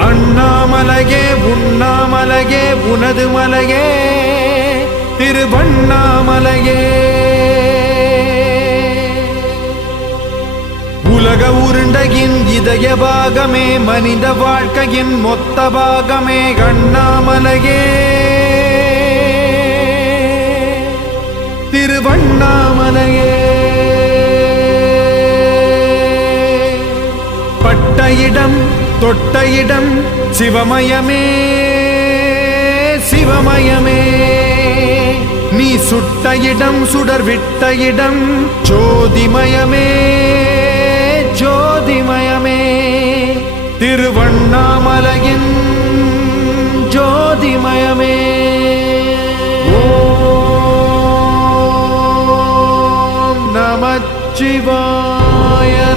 அண்ணாமலையே உண்ணாமலையே உனது மலையே திருவண்ணாமலையே. உலக உருண்டையின் இதய பாகமே மனித வாழ்க்கையின் மொத்த பாகமே அண்ணாமலையே. திருவண்ணாமலையே. பட்ட இடம் தொட்ட இடம் சிவமயமே சிவமயமே. நீ சுட்ட இடம் சுடர் விட்ட இடம் ஜோதிமயமே ஜோதிமயமே. திருவண்ணாமலையின் ஜோதிமயமே. ஓம் நமச்சிவாய